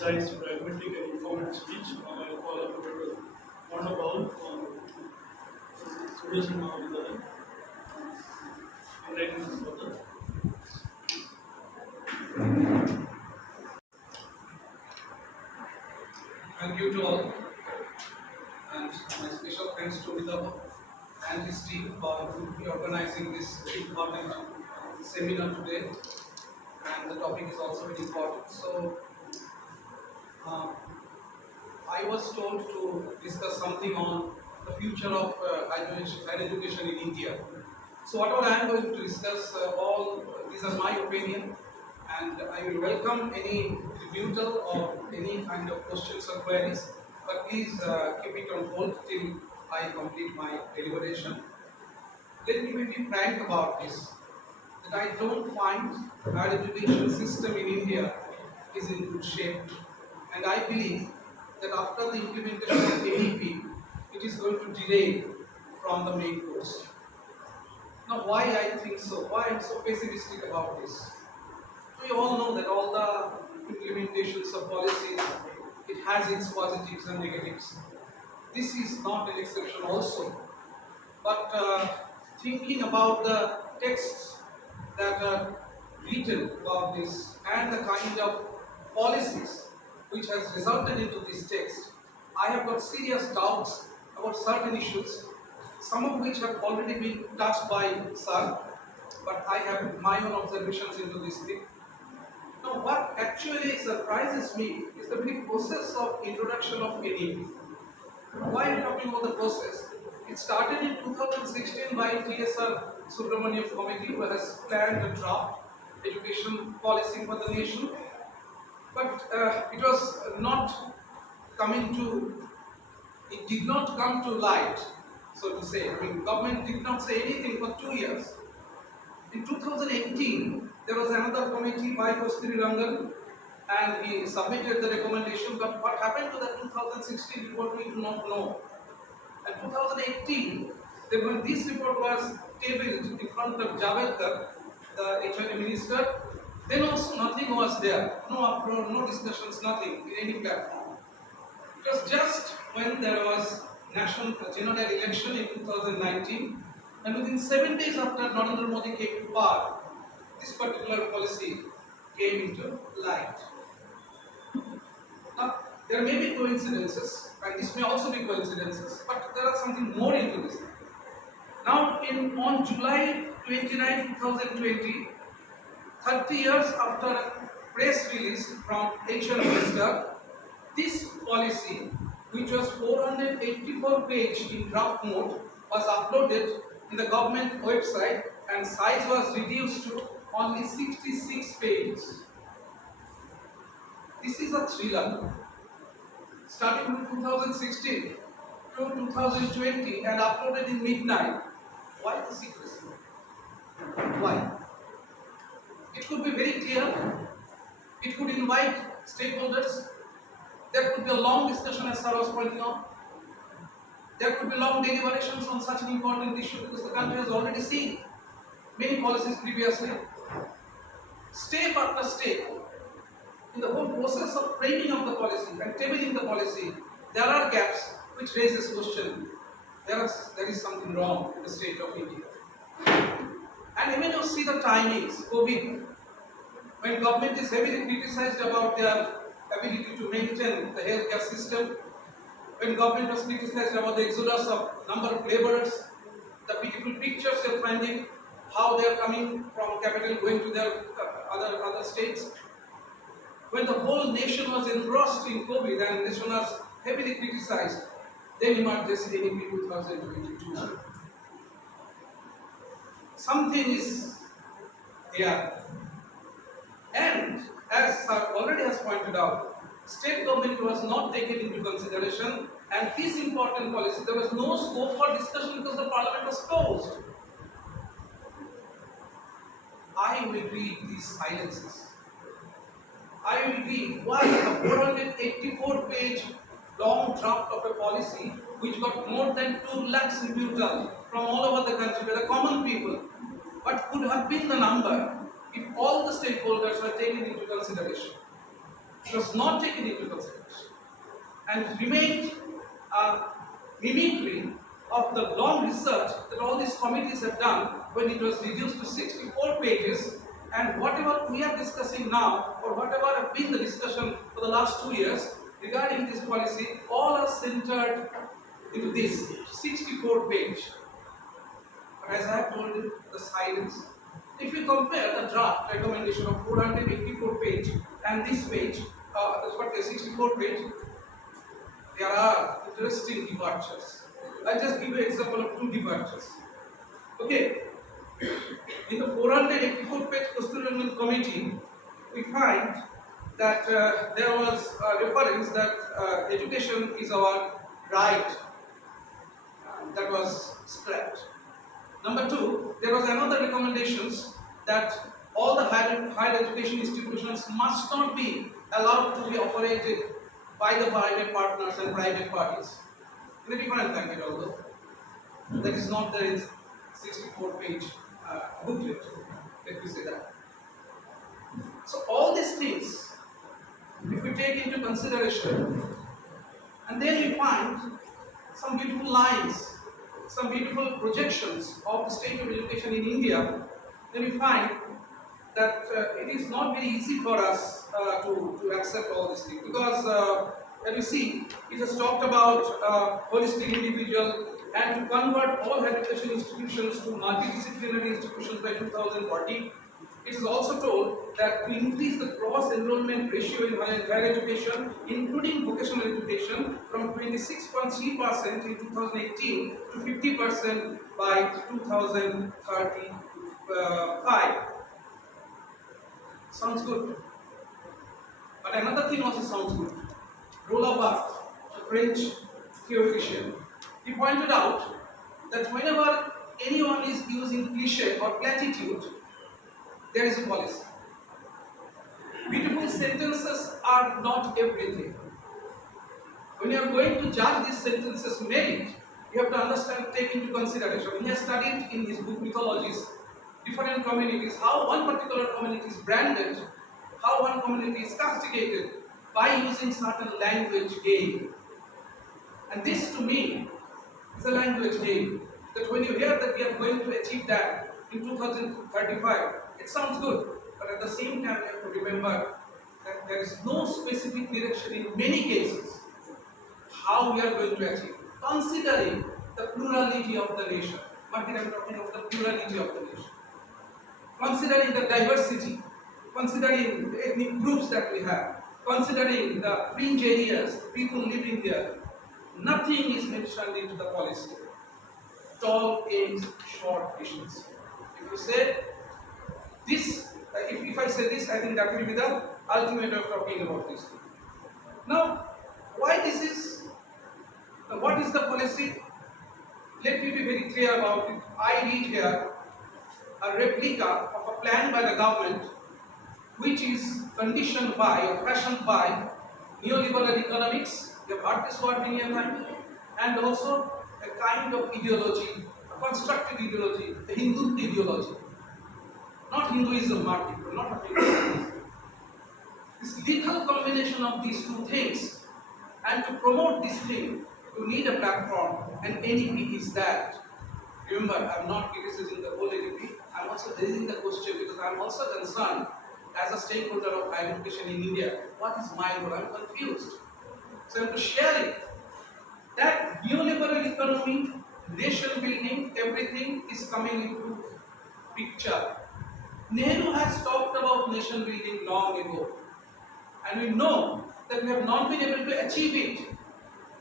concise, pragmatic, and informative speech. Now I call up Dr. Arnab Baul on Solution Mahavavidyalaya. Enlightening this further. Thank you to all, and my special thanks to Vidabha and his team for organizing this very important seminar today. And the topic is also very important. So, uh, I was told to discuss something on the future of higher education in India. So, whatever I am going to discuss, all these are my opinion, and I will welcome any rebuttal or any kind of questions or queries. But please keep it on hold till I complete my deliberation. Let me be frank about this. That I don't find higher education system in India is in good shape, and I believe that after the implementation of NEP, it is going to delay from the main course. Now, why I think so? Why I am so pessimistic about this? We all know that all the implementations of policies, it has its positives and negatives. This is not an exception also. But thinking about the texts that are written about this and the kind of policies which has resulted into this text, I have got serious doubts about certain issues, some of which have already been touched by Sir, but I have my own observations into this thing. Now, what actually surprises me is the very process of introduction of NEP. Why am I talking about the process? It started in 2016 by TSR Subramaniam Committee, who has planned a draft education policy for the nation, but it was not coming to, it did not come to light, so to say. I mean, government did not say anything for 2 years. In 2018, there was another committee by Kosturi Rangan, and he submitted the recommendation, but what happened to the 2016 report we do not know. And 2018, when this report was tabled in front of Javadkar, the HRD minister, then also nothing was there, no uproar, no discussions, nothing in any platform. It was just when there was national general election in 2019, and within 7 days after Narendra Modi came to power, this particular policy came into light. Now, there may be coincidences, and this may also be coincidences, but there is something more into this. Now, on July 29, 2020, 30 years after a press release from HR Minister, this policy, which was 484 pages in draft mode, was uploaded in the government website, and size was reduced to only 66 pages. This is a thriller. Starting from 2016 to 2020 and uploaded in midnight. Why the secrecy? Why? It could be very clear. It could invite stakeholders. There could be a long discussion, as Sir was pointing out. There could be long deliberations on such an important issue because the country has already seen many policies previously. Step after step, in the whole process of framing of the policy and tabling the policy, there are gaps which raise this question. There is something wrong in the state of India. And when you see the timings, COVID, when government is heavily criticized about their ability to maintain the healthcare system, when government was criticized about the exodus of number of laborers, the beautiful pictures you are finding, how they are coming from capital going to their other states. When the whole nation was engrossed in COVID and nation was heavily criticized, then emerged this NEP 2022. Something is there. And as Sir already has pointed out, state government was not taken into consideration, and this important policy, there was no scope for discussion because the parliament was closed. I will read these silences. I will read why a 484-page long draft of a policy which got more than 2 lakhs rebuttal from all over the country by the common people. What could have been the number if all the stakeholders were taken into consideration? was not taken into consideration and remained a mimicry of the long research that all these committees have done when it was reduced to 64 pages. And whatever we are discussing now, or whatever have been the discussion for the last 2 years regarding this policy, all are centered into this 64 page. But as I have told you, the silence. If you compare the draft recommendation of 484 page and this page, that's what the 64 page, there are interesting departures. I'll just give you an example of 2 departures. Okay, in the 484 page constitutional committee, we find that there was a reference that education is our right, that was scrapped. Number 2, there was another recommendations that all the higher education institutions must not be allowed to be operated by the private partners and private parties. In a different language, although that is not there in 64 page booklet. Let me say that. So all these things, if we take into consideration, and then we find some beautiful lines, some beautiful projections of the state of education in India, then we find that it is not very easy for us to accept all these things, because as you see, it has talked about holistic individual and to convert all higher education institutions to multidisciplinary institutions by 2040. It is also told that to increase the gross enrollment ratio in higher education, including vocational education, from 26.3% in 2018 to 50% by 2035. Sounds good. But another thing also sounds good. Roland Barthes, a French theoretician, he pointed out that whenever anyone is using cliché or platitude, there is a policy. Beautiful sentences are not everything. When you are going to judge these sentences' merit, you have to understand, take into consideration. He has studied in his book Mythologies, different communities, how one particular community is branded, how one community is castigated by using certain language game. And this to me is a language game. That when you hear that we are going to achieve that in 2035, it sounds good, but at the same time, you have to remember that there is no specific direction in many cases how we are going to achieve, considering the plurality of the nation. Martin, I am talking of the plurality of the nation. Considering the diversity, considering the ethnic groups that we have, considering the fringe areas, people living there, nothing is mentioned into the policy. Tall aims, short visions. If you say this, if I say this, I think that will be the ultimate of talking about this. Now, why this is, what is the policy? Let me be very clear about it. I read here a replica of a plan by the government which is conditioned by or fashioned by neoliberal economics. You have heard this word many a time, and also a kind of ideology, a constructive ideology, a Hindu ideology. Not Hinduism, Martin, not Hinduism. This lethal combination of these two things, and to promote this thing, you need a platform, and NEP is that. Remember, I am not criticizing the whole NEP, I am also raising the question because I am also concerned as a stakeholder of higher education in India. What is my role? I am confused. So I have to share it. That neoliberal economy, nation building, everything is coming into picture. Nehru has talked about nation building long ago, and we know that we have not been able to achieve it.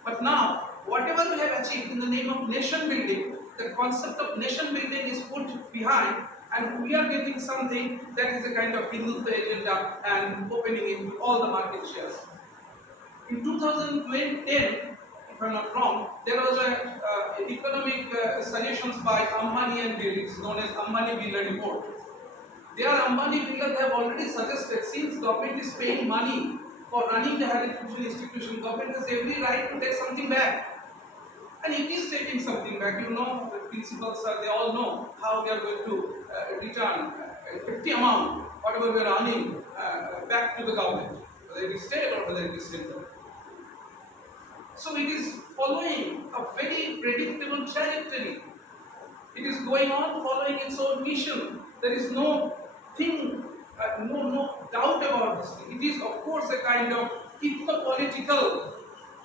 But now, whatever we have achieved in the name of nation building, the concept of nation building is put behind, and we are getting something that is a kind of Hindutva agenda and opening it to all the market shares. In 2010, if I am not wrong, there was an economic suggestions by Ambani and Bill. It is known as Ambani-Bill report. Their Ambani-Bill have already suggested, since government is paying money for running the higher education institution, government has every right to take something back. And it is taking something back. You know, the principals are, they all know how we are going to return a 50 amount, whatever we are earning, back to the government. whether it is state or whether it is central. So it is following a very predictable trajectory. It is going on following its own mission. There is no thing, no doubt about this thing. It is, of course, a kind of hypopolitical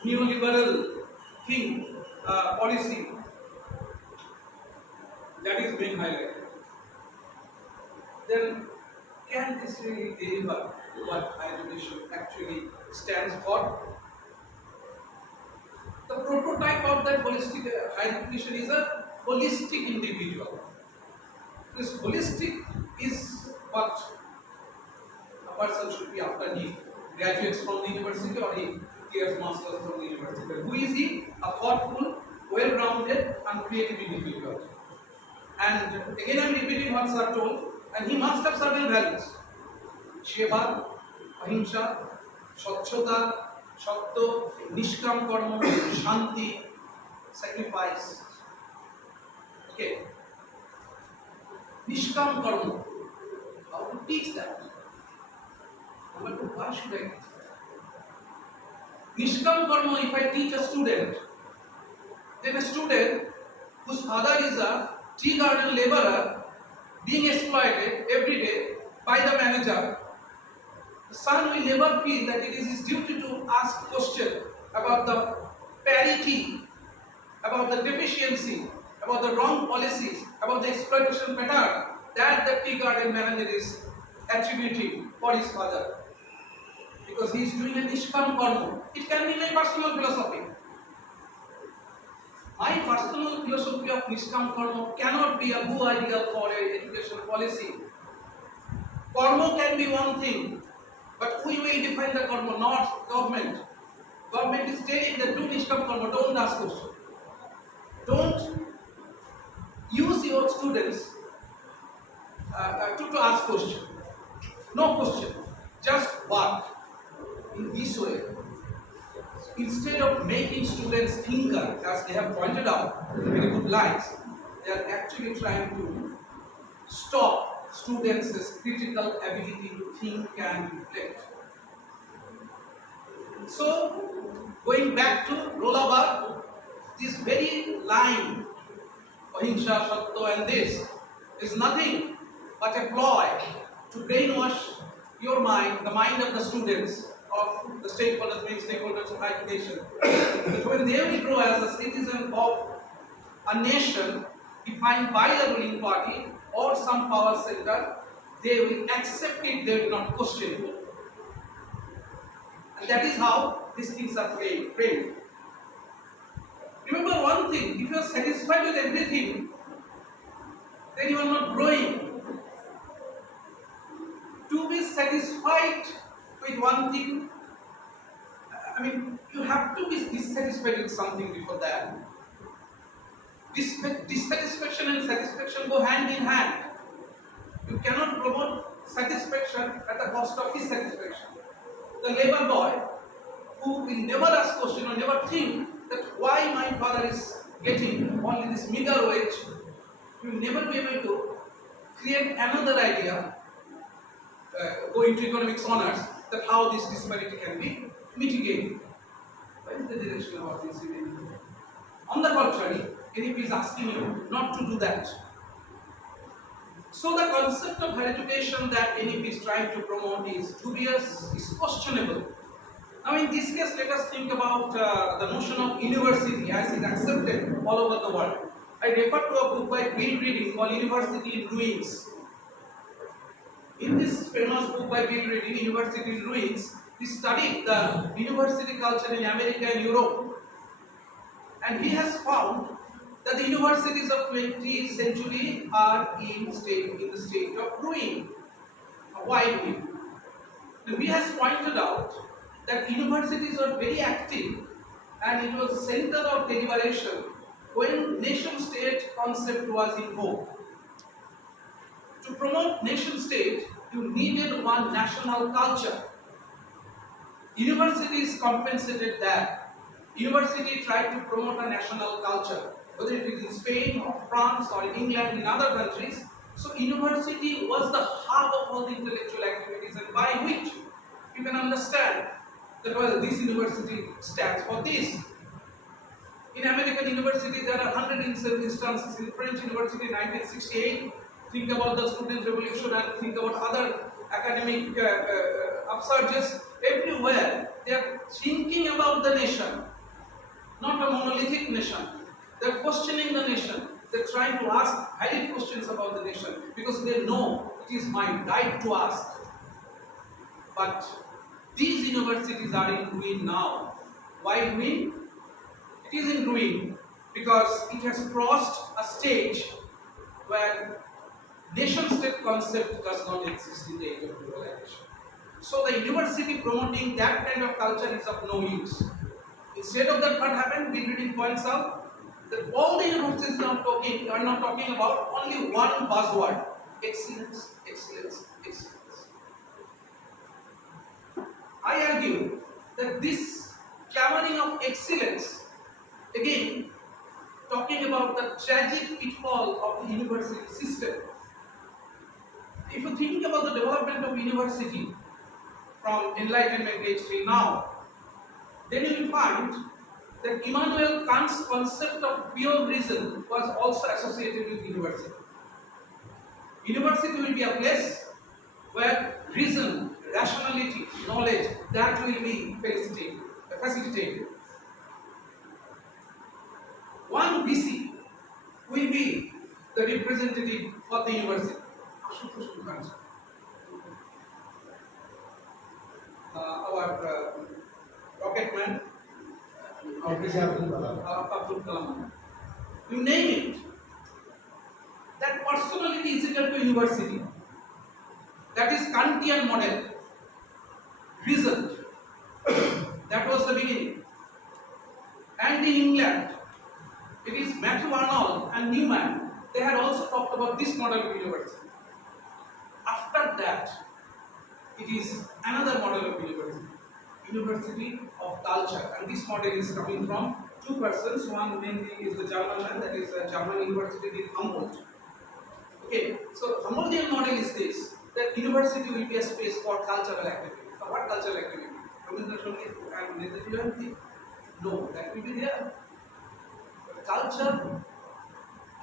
neoliberal thing, policy that is being highlighted. Then, can this really deliver what higher education actually stands for? The prototype of that holistic higher education is a holistic individual. This holistic is what a person should be after he graduates from the university or he clears masters from the university. Who is he? A thoughtful, well-rounded, and creative individual. And again, I am repeating what sir told, and he must have certain values: Sheva, Ahimsa, Swachhota, Satya, Nishkam Karma, Shanti, sacrifice. Okay. Nishkam Karma. How to teach that? Number two, why should I teach that? Nishkam Karma, if I teach a student, then a student whose father is a tea garden laborer being exploited every day by the manager, the son will never feel that it is his duty to ask questions about the parity, about the deficiency, about the wrong policies, about the exploitation pattern that the tea garden manager is attributing for his father. Because he is doing a nishkam karma. It can be my personal philosophy. My personal philosophy of nishkam karma cannot be a good ideal for an education policy. Karma can be one thing, but we will define the karma, not government. Government is telling that do nishkam karma, don't ask questions. Don't use your students to ask questions. No question, just work in this way. Instead of making students thinkers, as they have pointed out in very good lines, they are actually trying to stop students' critical ability to think and reflect. So, going back to Rolaba, this very line, Ahimsa, Satya, and this is nothing but a ploy to brainwash your mind, the mind of the students, of the stakeholders, main stakeholders of higher education. When they will grow as a citizen of a nation defined by the ruling party or some power center, they will accept it, they will not question it. And that is how these things are framed. Remember one thing, if you are satisfied with everything, then you are not growing. To be satisfied with one thing, you have to be dissatisfied with something before that. Dissatisfaction and satisfaction go hand in hand. You cannot promote satisfaction at the cost of dissatisfaction. The labor boy who will never ask question or never think that why my father is getting only this meager wage, will never be able to create another idea, go into economics honors, that how this disparity can be mitigated. What is the direction of this event? On the contrary, NAAC is asking you not to do that. So the concept of higher education that NAAC is trying to promote is dubious, is questionable. Now in this case, let us think about the notion of university as is accepted all over the world. I refer to a book by Bill Reading called University in Ruins. In this famous book by Bill Reading, University in Ruins, he studied the university culture in America and Europe. And he has found that the universities of 20th century are in the state of ruin, a wide ruin. Now he has pointed out that universities are very active and it was a center of deliberation when nation-state concept was invoked. To promote nation-state, you needed one national culture. Universities compensated that. University tried to promote a national culture, whether it is in Spain or France or in England, in other countries. So university was the hub of all the intellectual activities and by which you can understand that well, this university stands for this. In American university, there are 100 instances. In French university, 1968. Think about the student revolution and think about other academic upsurges. Everywhere, they are thinking about the nation, not a monolithic nation. They are questioning the nation. They are trying to ask valid questions about the nation because they know it is my right to ask. But these universities are in ruin now. Why ruin? It is in ruin because it has crossed a stage where nation-state concept does not exist in the age of globalization. So the university promoting that kind of culture is of no use. Instead of that, what happened? Bill Reading points out that all the universities are not talking about only one buzzword: excellence, excellence, excellence. I argue that this clamoring of excellence, again, talking about the tragic pitfall of the university system. If you think about the development of university from Enlightenment age till now, then you will find that Immanuel Kant's concept of pure reason was also associated with university. University will be a place where reason, rationality, knowledge, that will be facilitated. One VC will be the representative for the university. Our rocket man, Abdul Kalam. You name it. That personality is equal to university. That is Kantian model. Reason. That was the beginning. And in England, it is Matthew Arnold and Newman. They had also talked about this model of university. After that, it is another model of university. University of culture. And this model is coming from two persons. One mainly is the German man, that is a German university in Humboldt. Okay, so Humboldtian model is this, that university will be a space for cultural activity. So what cultural activity? No, that will be there. But culture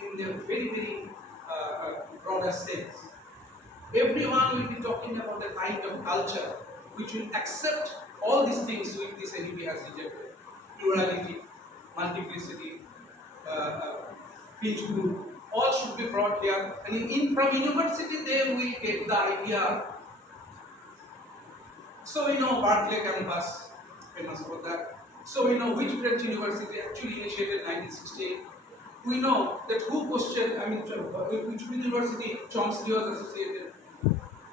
in the very, very broader sense. Everyone will be talking about a kind of culture which will accept all these things which this NEP has rejected. Plurality, multiplicity, fringe group, all should be brought here. And from university they will get the idea. So we know Berkeley campus, famous for that. So we know which French university actually initiated 1968. We know that who questioned, which university Chomsky was associated.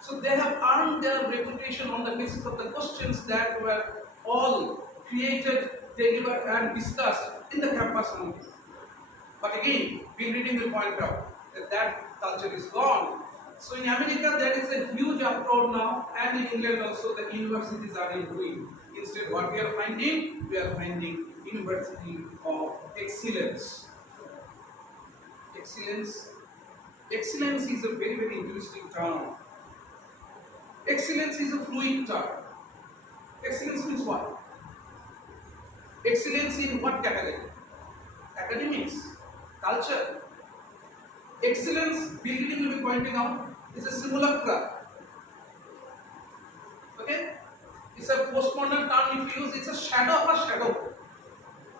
So they have earned their reputation on the basis of the questions that were all created, delivered and discussed in the campus only. But again, Bill Reading will point out that that culture is gone. So in America there is a huge uproar now, and in England also the universities are in ruin. Instead, what we are finding? We are finding University of Excellence. Excellence. Excellence is a very, very interesting term. Excellence is a fluid term. Excellence means what? Excellence in what category? Academics, culture. Excellence, Bill Reading will be pointing out, is a simulacra. Okay? It's a postmodern term if you use, it's a shadow of a shadow.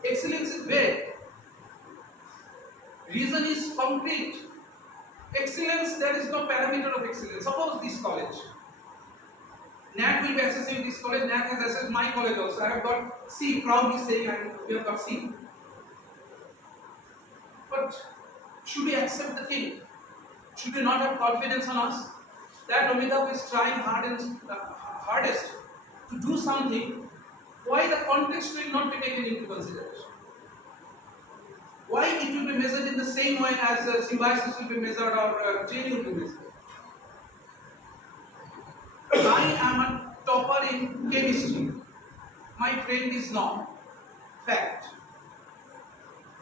Excellence is vague. Reason is concrete. Excellence, there is no parameter of excellence. Suppose this college. NAAC will be assessing this college, NAAC has assessed my college also. I have got C, proudly saying we have got C. But should we accept the thing? Should we not have confidence on us? That Amitabh is trying hardest to do something. Why the context will not be taken into consideration? Why it will be measured in the same way as symbiosis will be measured or training will be measured? I am a topper in chemistry. My friend is not. Fact.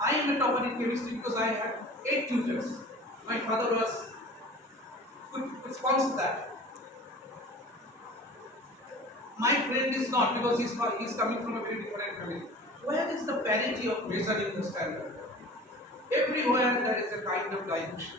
I am a topper in chemistry because I had 8 tutors. My father was could sponsor that. My friend is not, because he's coming from a very different family. Where is the parity of measuring the standard? Everywhere there is a kind of dilution.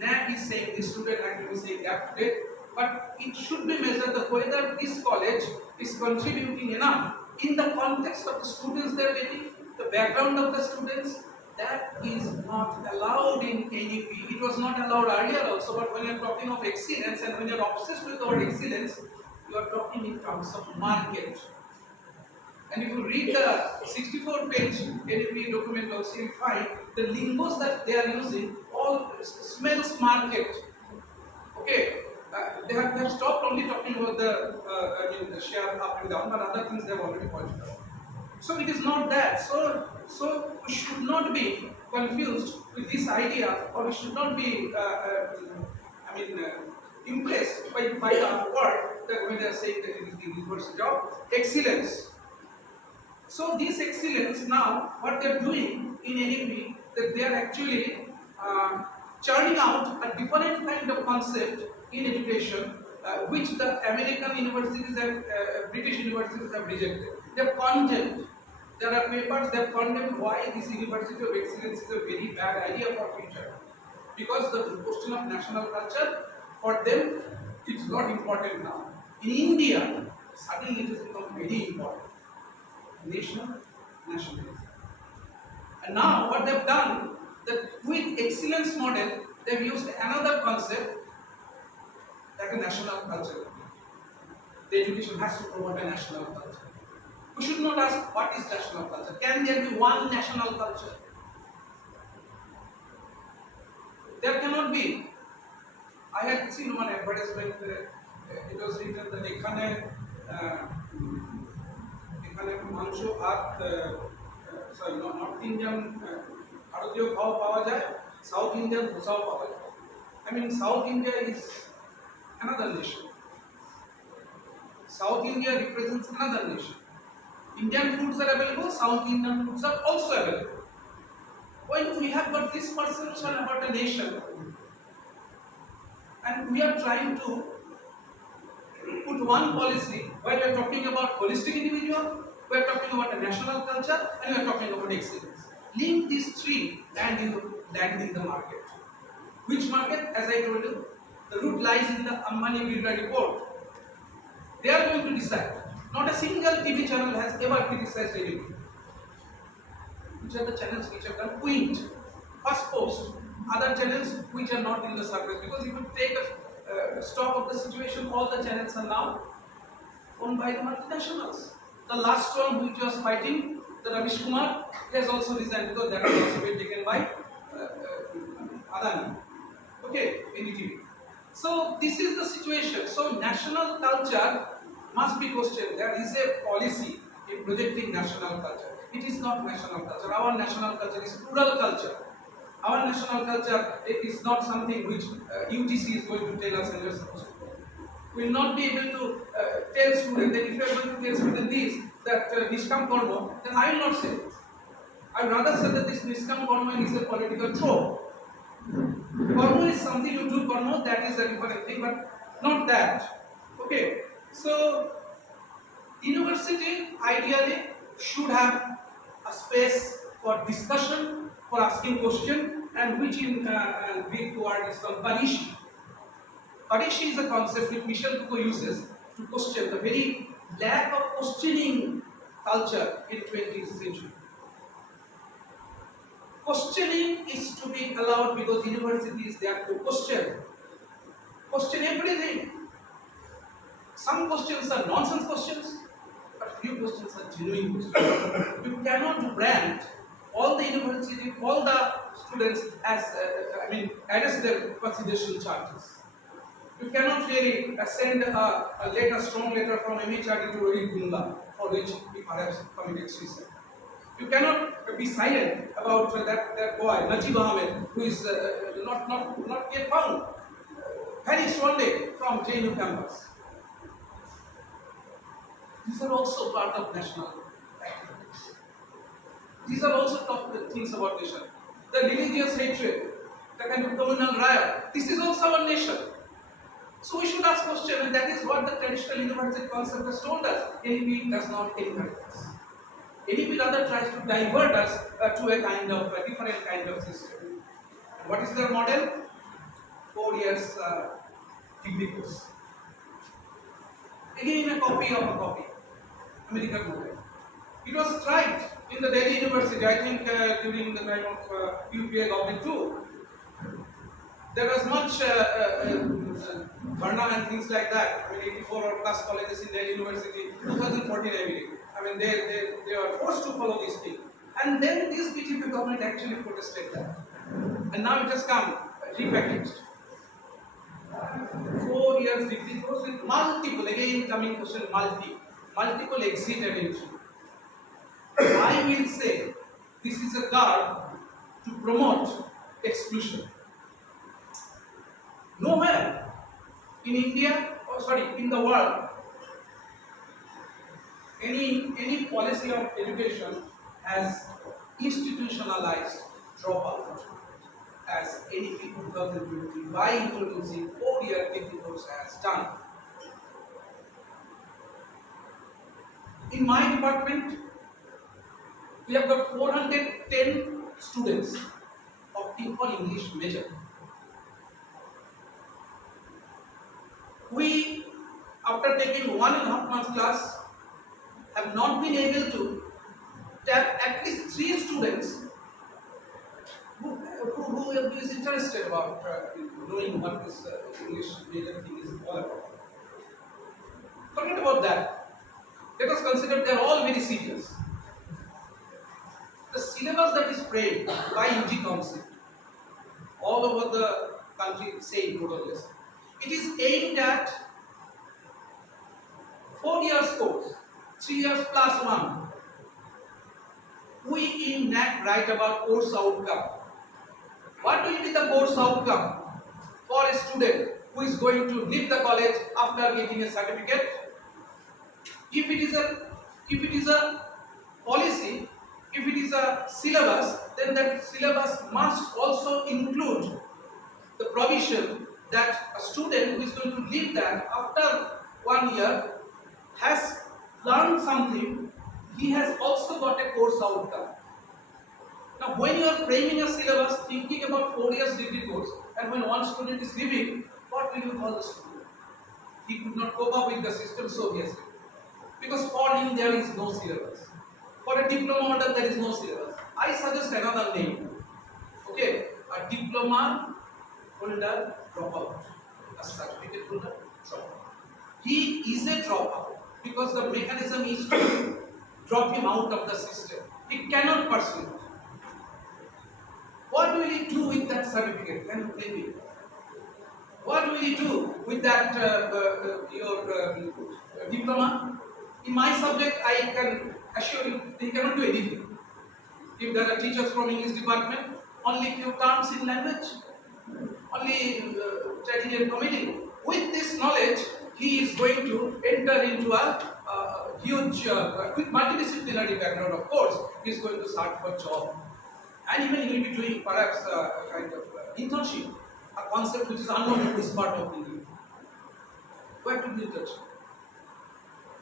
NAAC is saying this student actually saying that today, but it should be measured the whether this college is contributing enough in the context of the students they are getting, the background of the students. That is not allowed in NEP. It was not allowed earlier also, but when you are talking of excellence and when you are obsessed with the word excellence, you are talking in terms of market. And if you read the 64-page NEP document also, you find the lingos that they are using all smells market. Okay, they have stopped only talking about the share up and down, but other things they have already pointed out. So it is not that. So we should not be confused with this idea, or we should not be, impressed by the word that when they are saying that it is the university of excellence. So this excellence now, what they are doing in NEP, that they are actually churning out a different kind of concept in education, which the American universities and British universities have rejected. They have condemned. There are papers that condemn why this University of Excellence is a very bad idea for future. Because the question of national culture, for them, it's not important now. In India, suddenly it has become very important. Nationalism. And now what they've done, that with excellence model, they've used another concept, like a national culture. The education has to promote a national culture. We should not ask what is national culture. Can there be one national culture? There cannot be. I had seen one advertisement. It was written that এখানে মাংস ভাত sorry north Indian ভারতীয় খাওয়া পাওয়া যায়, south Indian ধোসাও পাওয়া যায়. I mean, South India is another nation. South India represents another nation. Indian foods are available, South Indian foods are also available. When we have got this perception about a nation, and we are trying to put one policy where we are talking about holistic individual, we are talking about a national culture, and we are talking about excellence. Link these three and you land in the market. Which market? As I told you, the root lies in the Ambani Birla report. They are going to decide. Not a single TV channel has ever criticized anything. Which are the channels which have done quint, first post, other channels which are not in the surface. Because if you take a stock of the situation, all the channels are now owned by the multinationals. The last one which was fighting, the Ravish Kumar, he has also resigned because that has also been taken by Adani. Okay, NDTV. So this is the situation. So national culture must be questioned. There is a policy in projecting national culture. It is not national culture. Our national culture is plural culture. Our national culture is not something which UTC is going to tell us and we are supposed to do. We will not be able to tell students that if you are going to tell students this, that Nishkam Karma, then I will not say it. I would rather say that this Nishkam Karma is a political trope. Karma is something you do, karma, that is a different thing, but not that. Okay, so university ideally should have a space for discussion, for asking question, and which in Greek word is called parishi. Parishi is a concept which Michel Foucault uses to question the very lack of questioning culture in 20th century. Questioning is to be allowed because university is there to question everything. Some questions are nonsense questions, but few questions are genuine questions. You cannot brand all the university, all the students as arrest their consideration charges. You cannot really send a strong letter from MHRD to Rohit Gunga for which he perhaps committed suicide. You cannot be silent about that boy, Najib Ahmed, who is not yet found. Vanished one day from JNU campus. These are also part of national activities. These are also things about nation. The religious hatred, the kind of communal riot, this is also our nation. So we should ask question, and that is what the traditional university concept has told us. NEP does not encourage us. NEP rather tries to divert us to a kind of a different kind of system. And what is their model? 4 years degree course. Again, a copy of a copy, American model. It was tried in the Delhi University, I think during the time of UPA government too. There was much Bharna and things like that. I mean, 84 or plus colleges in Delhi University, 2014 I believe. I mean, they are forced to follow this thing. And then this BJP government actually protested that. And now it has come repackaged. 4 years degree course with multiple, again coming question, multiple exit and entry. I will say this is a guard to promote exclusion. Nowhere in India, or sorry, in the world, any policy of education has institutionalized dropout as NEP 2020 by introducing 4-year degree course has done. In my department, we have got 410 students opting for English major. We, after taking 1.5 months class, have not been able to tap at least 3 students who is interested about knowing what this English major thing is all about. Forget about that. Let us consider they are all very serious. The syllabus that is framed by UG Council all over the country, same more or less, it is aimed at 4 years course, 3 years plus 1. We in NAAC write about course outcome. What will be the course outcome for a student who is going to leave the college after getting a certificate? If it is a policy, if it is a syllabus, then that syllabus must also include the provision that a student who is going to leave that after 1 year has learned something, he has also got a course outcome. Now, when you are framing a syllabus, thinking about 4 years degree course, and when one student is leaving, what will you call the student? He could not cope up with the system, so he has left. Because for him there is no syllabus. For a diploma holder, there is no syllabus. I suggest another name. Okay, a diploma holder dropout, a certificate holder dropout. He is a dropout because the mechanism is to drop him out of the system. He cannot pursue it. What will he do with that certificate? Can you tell me? What will he do with that your diploma? In my subject, I can assure you, he cannot do anything. If there are teachers from English department, only few terms in language, only chatting and commenting. With this knowledge, he is going to enter into a huge, with multidisciplinary background, of course, he is going to start for job. And even he will be doing perhaps a kind of internship, a concept which is unknown in this part of India. Where to do internship?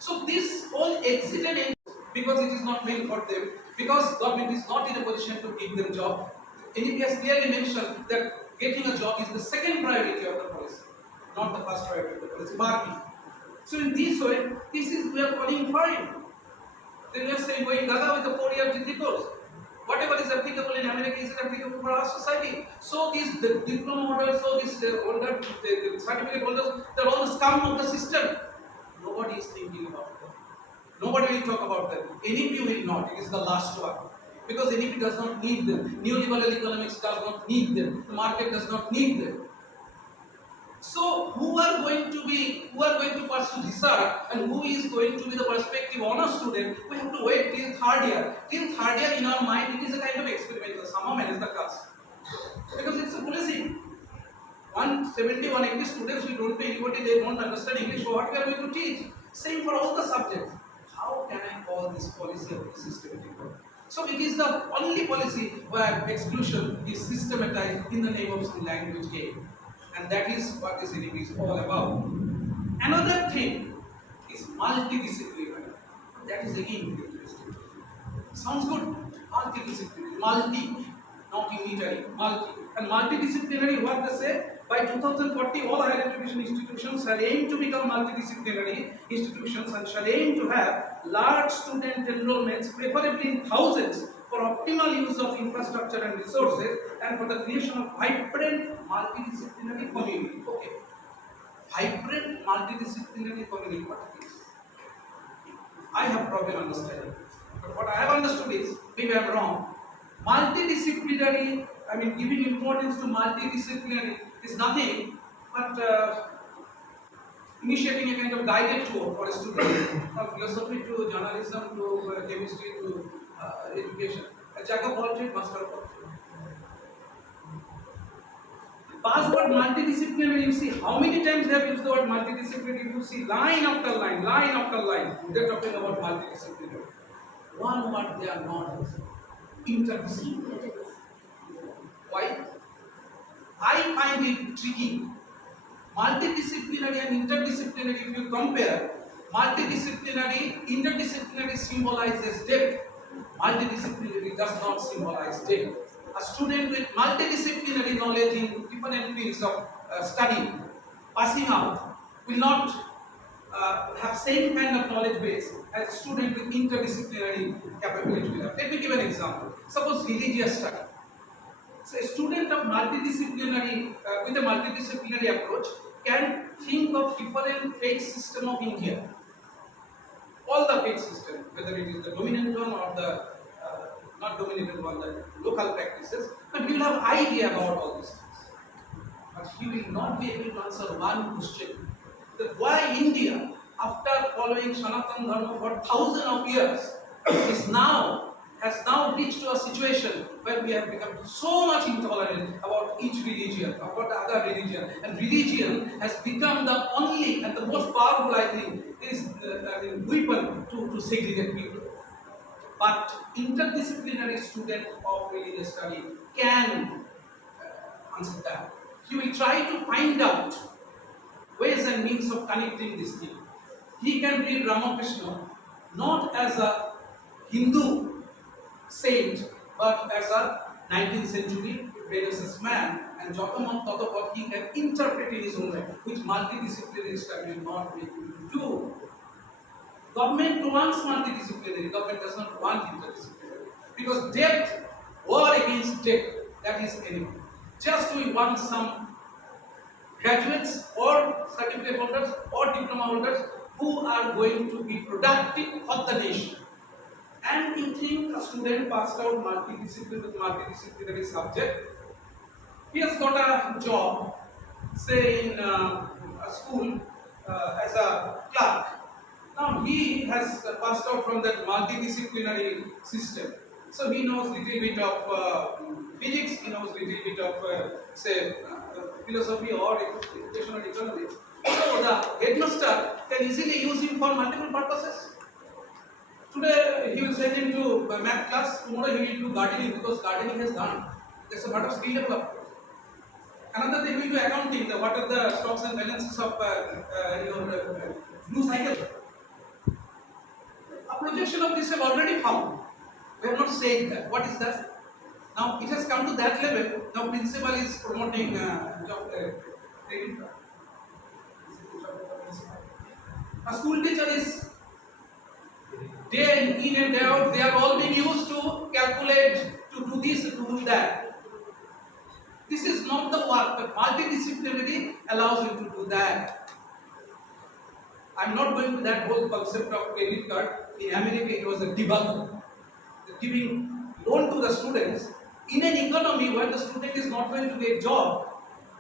So this whole exit and entry, because it is not meant for them, because government is not in a position to give them job. NEP has clearly mentioned that getting a job is the second priority of the policy, not the first priority of the policy. Bargaining. So in this way, we are calling fine. Then we are saying going gaga with the 4-year degree course. Whatever is applicable in America is applicable for our society. So these the diploma holders, so these older the certificate holders, they are all the scum of the system. Nobody is thinking about them. Nobody will talk about them. NEP will not. It is the last one. Because NEP does not need them. Neoliberal economics does not need them. The market does not need them. So who are going to pursue research and who is going to be the prospective honor student? We have to wait till 3rd year. Till 3rd year in our mind it is a kind of experiment. Somehow manage the class. Because it's a policy. 170, 180 students, we don't pay anybody, they don't understand English, so what we are going to teach? Same for all the subjects. How can I call this policy of systematic? So it is the only policy where exclusion is systematized in the name of some language game. And that is what this NAAC is all about. Another thing is multidisciplinary. That is again very interesting. Sounds good. Multidisciplinary, not unitary, multi. And multidisciplinary, what they say? By 2040, all higher education institutions shall aim to become multidisciplinary institutions and shall aim to have large student enrollments, preferably in thousands, for optimal use of infrastructure and resources, and for the creation of vibrant multidisciplinary community. Okay. Vibrant multidisciplinary community, what it is? I have problem understanding. But what I have understood is, maybe I am wrong, multidisciplinary, I mean giving importance to multidisciplinary is nothing but initiating a kind of guided tour for a student from philosophy to journalism to chemistry to education. A jack of all trades, master of all trades. Buzzword multidisciplinary, you see how many times they have used the word multidisciplinary. You see line after line, they are talking about multidisciplinary. One word they are not using, interdisciplinary. Why? I find it tricky. Multidisciplinary and interdisciplinary, if you compare, multidisciplinary, interdisciplinary symbolizes depth. Multidisciplinary does not symbolize depth. A student with multidisciplinary knowledge in different fields of study, passing out, will not have same kind of knowledge base as a student with interdisciplinary capability. Let me give an example. Suppose religious study. So a student of multidisciplinary with a multidisciplinary approach can think of different faith system of India. All the faith system, whether it is the dominant one or the not dominant one, the local practices, but he will have idea about all these things. But he will not be able to answer one question: that why India, after following Sanatana Dharma for thousands of years, has now reached to a situation where we have become so much intolerant about each religion, about the other religion, and religion has become the only and the most powerful, I think, is weapon to segregate people. But interdisciplinary student of religious study can answer that. He will try to find out ways and means of connecting this thing. He can read Ramakrishna not as a Hindu saint, but as a 19th century Renaissance man, and Jotamon Totopot he can interpret in his own way, which multidisciplinary study will not be able to do. Government wants multidisciplinary, government does not want interdisciplinary. Because depth, war against depth, that is enemy. Just we want some graduates or certificate holders or diploma holders who are going to be productive for the nation. And you think a student passed out multidisciplinary subject, he has got a job, say in a school as a clerk. Now he has passed out from that multidisciplinary system. So he knows little bit of physics, he knows little bit of philosophy or educational economics. So the headmaster can easily use him for multiple purposes. Today he will send him to math class, tomorrow he will do gardening because gardening has done. That's a part of skill development. Another day we will do accounting, what are the stocks and balances of blue cycle. A projection of this have already found. We have not said that. What is that? Now it has come to that level. Now principal is promoting job training. A school teacher is day in and day out. They are all being used to calculate, to do this, to do that. This is not the work, but multidisciplinary allows you to do that. I am not going to that whole concept of credit card. In America, it was a debugger. Giving loan to the students in an economy where the student is not going to get job,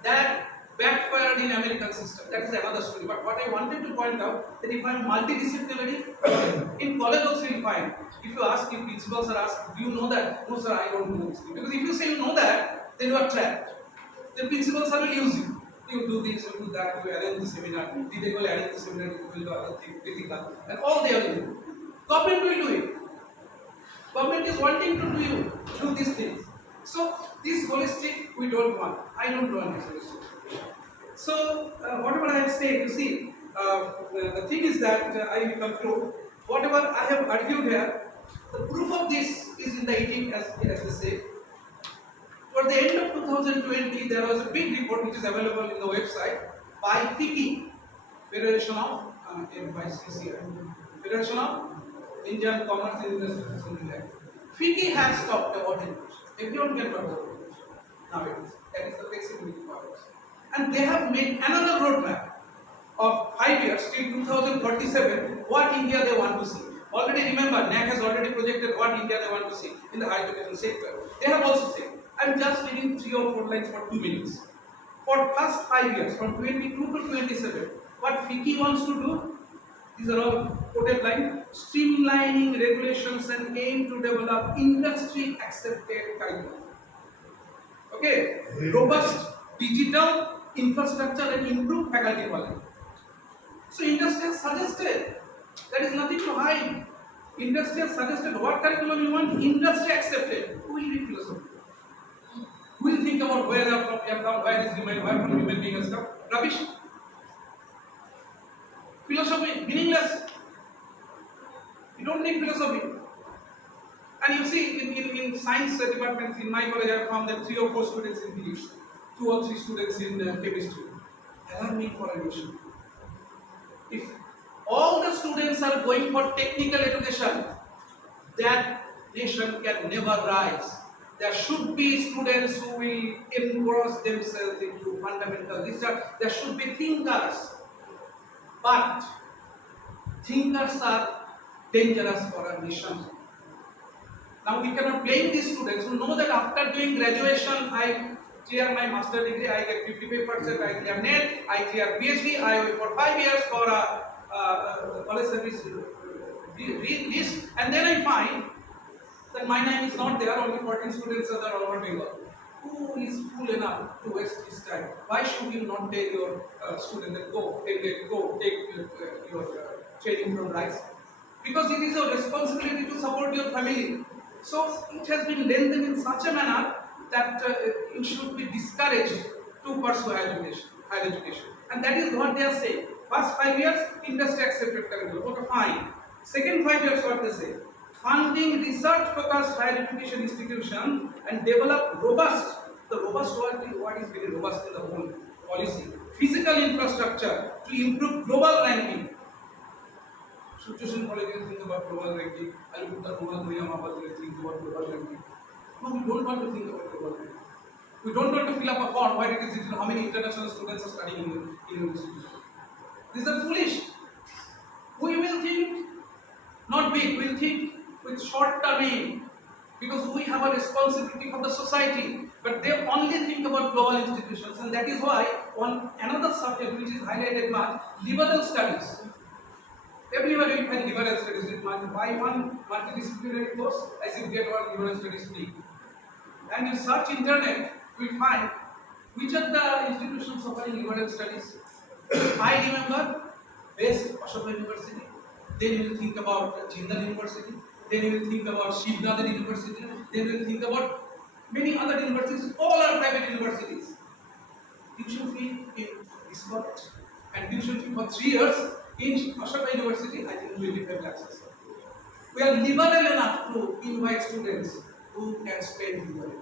that backfired in American system. That is another story. But what I wanted to point out that if I am multidisciplinary, in college also you find, if you ask, if principals are asked, do you know that? No sir, I don't know this thing. Because if you say you know that, then you are trapped. The principals will use you. You do this, you do that, you arrange the seminar, they will arrange the seminar, you will do other things, critical, and all they will do. Government will do it. Government is wanting to do these things. So this holistic we don't want. I don't want this holistic. So, whatever I have said, you see, the thing is that I will conclude. Whatever I have argued here, the proof of this is in the eating, as they say. Toward the end of 2020, there was a big report which is available in the website by FICCI, Federation of FICCI, Federation of Indian Commerce and Industry, something like that. FICCI has talked about education. Everyone can talk about education nowadays. That is the flexibility powers. And they have made another roadmap of 5 years till 2047 what India they want to see. Already remember, NAAC has already projected what India they want to see in the higher education sector. They have also said, I am just reading 3 or 4 lines for 2 minutes. For first 5 years, from 22 to 27, what FICCI wants to do, these are all quoted lines, streamlining regulations and aim to develop industry accepted curriculum. Okay, robust digital infrastructure and improve faculty quality. So industry has suggested, there is nothing to hide. Industry has suggested what curriculum you want, industry accepted. Who will read philosophy? Who will think about where we have come, where is human, where from human being has come? Rubbish. Philosophy, meaningless. You don't need philosophy. And you see, in science departments in my college, I have found that 3 or 4 students in physics, 2 or 3 students in chemistry. Alarming for a nation. If all the students are going for technical education, that nation can never rise. There should be students who will engross themselves into fundamental research. There should be thinkers. But thinkers are dangerous for a nation. Now we cannot blame these students who know that after doing graduation, I clear my master degree, I get 55%, I clear NET, I clear PhD, I wait for 5 years for a college service list, and then I find that my name is not there, only 14 students are there all over Bengal. Who is fool enough to waste his time? Why should you not tell your student that go take your training from RISE? Because it is your responsibility to support your family. So it has been lengthened in such a manner that it should be discouraged to pursue higher education. And that is what they are saying. First 5 years, industry accepted curriculum. Okay, fine. Second 5 years, what they say? Funding research-focused higher education institution and develop robust. The robust what is very robust in the whole policy. Physical infrastructure to improve global ranking. Situation colleges think about global ranking. I look at the global think about global ranking. No, we don't want to think about global ranking. We don't want to fill up a form where it is written how many international students are studying in university. These are foolish. We will think not big, we will think with short-term aim, because we have a responsibility for the society. But they only think about global institutions, and that is why on another subject which is highlighted much, liberal studies. Everywhere you find liberal studies. Buy one multidisciplinary course as you get one liberal studies free. And you search internet, you will find which are the institutions offering liberal studies. I remember best Ashoka University. Then you will think about Jindal University. Then you will think about Shivnagar University. Then you will think about many other universities. All are private universities. Tuition fee in this college and tuition fee for 3 years in Ashoka University, I think 25 lakhs. We are liberal enough to invite students who can spend liberally.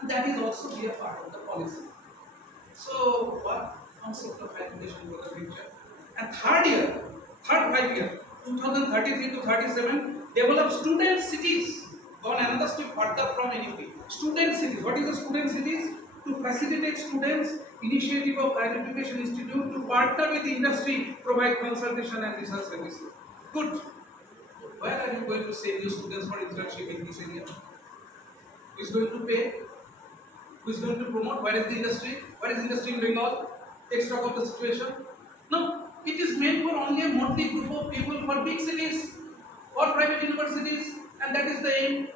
And that is also be a part of the policy. So, what concept of education for the future? And third 5 year, 2033 to 37, develop student cities. Gone another step further from NEP. Student cities. What is the student cities? To facilitate students, initiative of higher education institute to partner with industry, provide consultation and research services. Good. Where are you going to send your students for internship in this area? Who is going to pay? Who is going to promote? Where is the industry? Where is industry in Bengal? Take stock of the situation. No, it is meant for only a motley group of people for big cities or private universities, and that is the aim.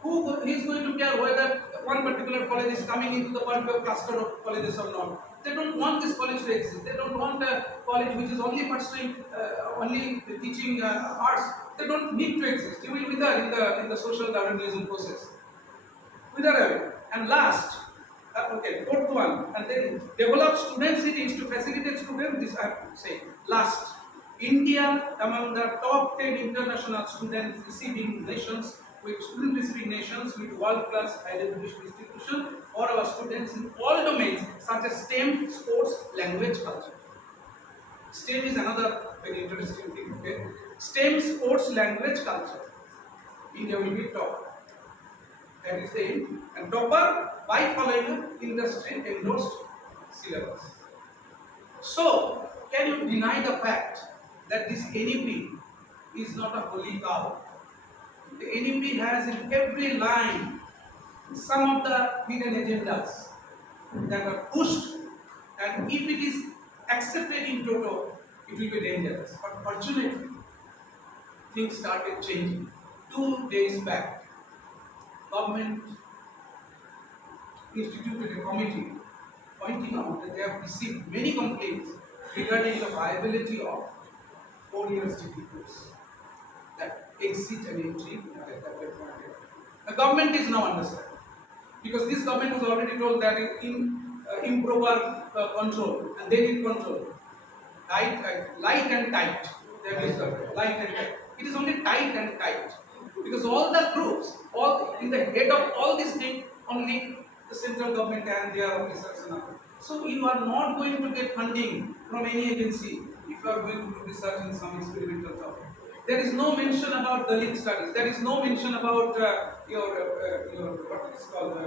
Who is going to care whether one particular college is coming into the perfect cluster of colleges or not? They don't want this college to exist. They don't want a college which is only pursuing, only teaching arts. They don't need to exist. You will be there in the social Darwinism process. Wither away. And last, Okay, fourth one, and then develop student cities to facilitate students. This I have to say. Last, India among the top 10 international students receiving nations with student receiving nations with world-class higher education institution for our students in all domains such as STEM, sports, language, culture. STEM is another very interesting thing. Okay, STEM, sports, language, culture. India will be top. That is the aim. And topper by following industry endorsed syllabus. So, can you deny the fact that this NEP is not a holy cow? The NEP has in every line some of the hidden agendas that are pushed, and if it is accepted in toto, it will be dangerous. But fortunately, things started changing. 2 days back, government instituted a committee pointing out that they have received many complaints regarding the viability of 4 years degree course that exit and entry. The government is now understanding because this government was already told that in improper control and they need control. Light and tight. There is light and tight. It is only tight and tight because all the groups, all in the head of all these things, only the central government and their officers and all. So you are not going to get funding from any agency if you are going to do research in some experimental topic. There is no mention about Dalit studies. There is no mention about your what is called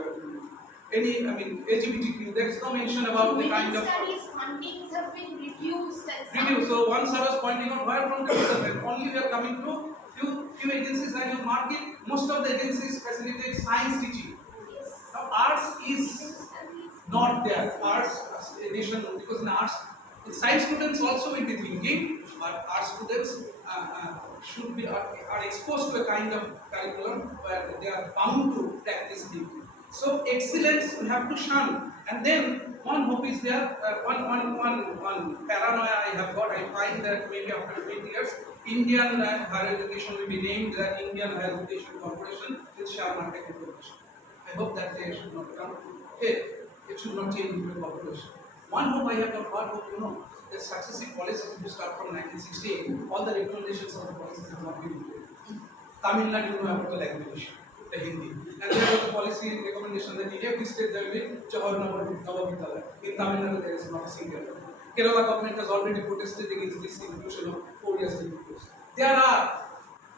LGBTQ. There is no mention about the kind of studies fundings have been reduced and reduced. So once I was pointing out where from the government, only we are coming to few agencies and you mark it. Most of the agencies facilitate science teaching. Now arts is not there. Arts nation because in arts, the science students also will be thinking, but art students should be are exposed to a kind of curriculum where they are bound to practice thinking. So excellence we have to shun, and then one hope is there. One paranoia I have got. I find that maybe after 20 years, Indian higher education will be named the Indian Higher Education Corporation with share market information. I hope that day should not come. Okay, it should not change into a corporation. One hope I have got, one hope the successive policies to start from 1968, all the recommendations of the policies have not been implemented. Tamil Nadu about the language, the Hindi. And there was a policy recommendation that in every state there will be Johor Navavidyalaya. In Tamil Nadu there is not a single. Kerala government has already protested against this inclusion of 4 years degree course. There are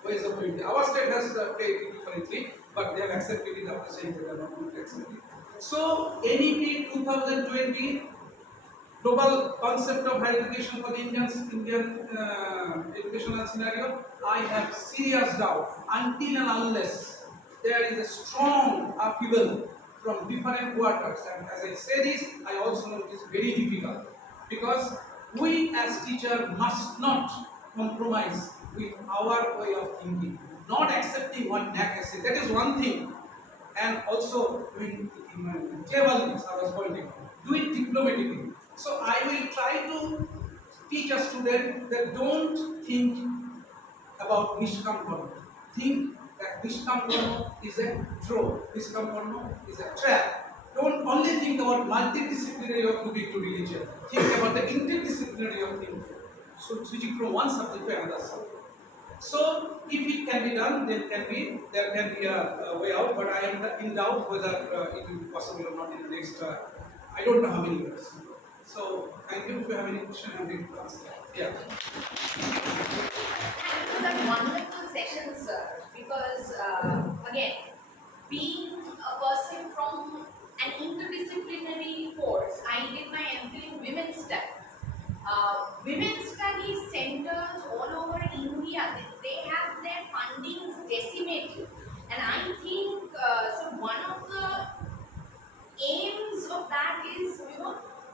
ways of doing it. Our state has played it differently, but they have accepted it after saying that they are not going to accept it. So NEP 2020 global concept of higher education for the Indian educational scenario, I have serious doubt until and unless there is a strong upheaval from different quarters. And as I say this, I also know it is very difficult because we as teachers must not compromise with our way of thinking, not accepting what NAAC has said. That is one thing, and also doing it cleverly, as I was pointing out, do it diplomatically. So I will try to teach a student that don't think about Nishkam Dharma. Think that Nishkam Dharma is a throw, Nishkam Dharma is a trap. Don't only think about multidisciplinary of moving to religion. Think about the interdisciplinary of thinking. So switching from one subject to another subject. So if it can be done, there can be a way out. But I am in doubt whether it will be possible or not in the next. I don't know how many years. So thank you. If you have any question, I'm ready to answer. Yeah. Thank you for that wonderful session, sir. Because again, being a person from an interdisciplinary course, I did my MPhil in women's studies. Women's studies centers all over India, they have their fundings decimated, and I think so. One of the aims of that is,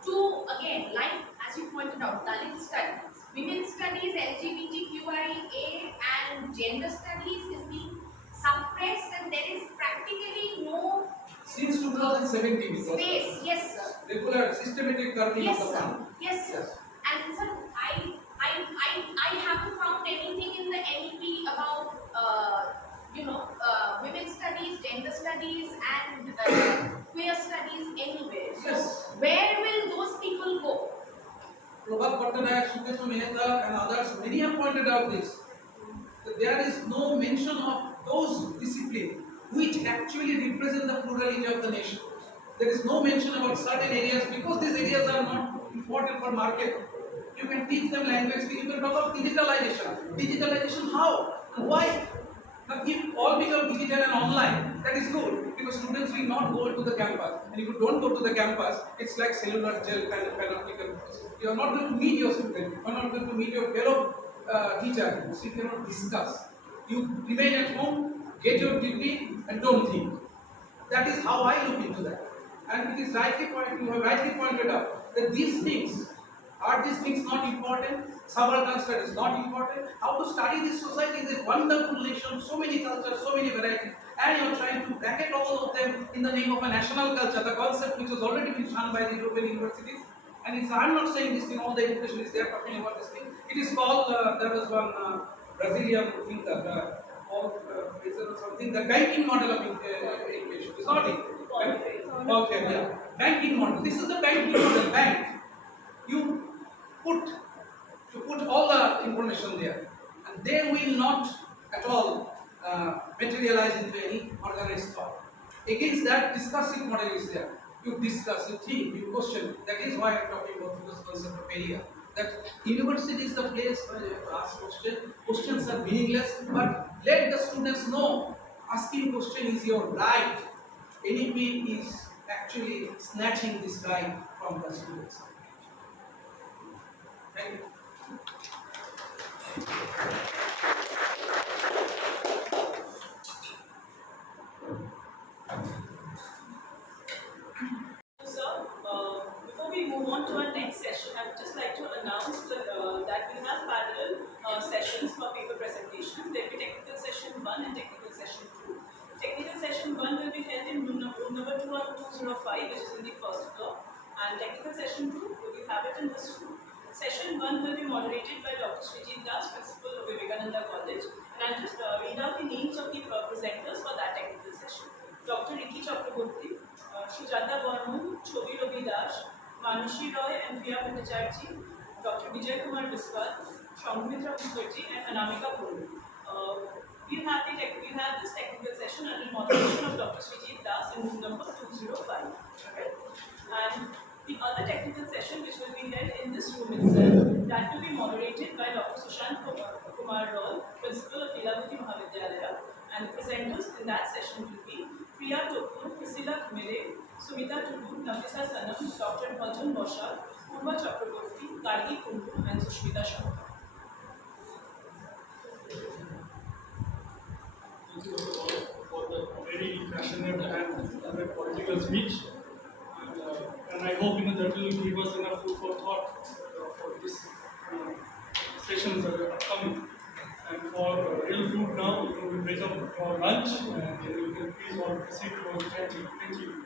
to again, like as you pointed out, Dalit studies, women's studies, LGBTQIA, and gender studies is being suppressed, and there is practically no Since 2017, space. Yes, sir. Regular systematic curving Yes, of the sir. fund. Yes, sir. And sir, I haven't found anything in the NEP about women's studies, gender studies, and queer studies anyway. So Yes. where will those people go? Prabhat Pattanayak, Sukeshwar Mehta and others, many have pointed out this. That there is no mention of those disciplines which actually represent the plurality of the nation. There is no mention about certain areas because these areas are not important for market. You can teach them language, you can talk about digitalization. Digitalization how? And why? Now, if all become digital and online, that is good because students will not go to the campus. And if you don't go to the campus, it's like cellular gel kind of panopticon. You are not going to meet your student, you are not going to meet your fellow teacher, so you cannot discuss. You remain at home, get your degree, and don't think. That is how I look into that. And it is you have rightly pointed out that these things are these things not important? Subaltern studies not important? How to study this society is a wonderful nation, so many cultures, so many varieties, and you are trying to bracket all of them in the name of a national culture, the concept which has already been shown by the European universities. And I am not saying this thing, all the education is there talking about this thing. It is called, there was one Brazilian thinker, Paul Fraser or something, the banking model of education. It's not it. Okay, yeah. Banking model. This is the banking model. Bank. You put all the information there, and they will not at all materialize into any organized thought. Against that, discursive model is there. You discuss, you think, you question. That is why I am talking about this concept of area. That university is the place where you have to ask questions. Questions are meaningless, but let the students know asking question is your right. NEP is actually snatching this right from the students. Thank you. Sir, before we move on to our next session, I would just like to announce that we have parallel sessions for paper presentations. There will be technical session 1 and technical session 2. Technical session 1 will be held in room number 205, which is in the first floor, and technical session 2 we will have it in this room. Session 1 will be moderated by Dr. Srijit Das, Principal of Vivekananda College, and I'll just read out the names of the presenters for that technical session. Dr. Ricky Chakraborty, Sujata Barman, Chobi Robi Das, Manushi Roy and Priya Bhattacharjee, Dr. Vijay Kumar Biswal, Shankmitra Mukherjee and Anamika Puru. We'll have this technical session under moderation of Dr. Srijit Das in room number 205. Okay? And the other technical session which will be held in this room itself, that will be moderated by Dr. Sushant Kumar Roy, Principal of Lilavati Mahavidyalaya, and the presenters in that session will be Priya Topur, Priscilla Khmere, Sumita Tudu, Nafisa Sanam, Dr. Bhajan Boshar, Purva Chakraborty, Gargi Kundu, and Sushmita Shankar. Thank you for the very passionate and political speech. And I hope that will give us enough food for thought for this sessions that are coming. And for real food now, we will break up for lunch and then we can please all proceed to our canteen. Thank you.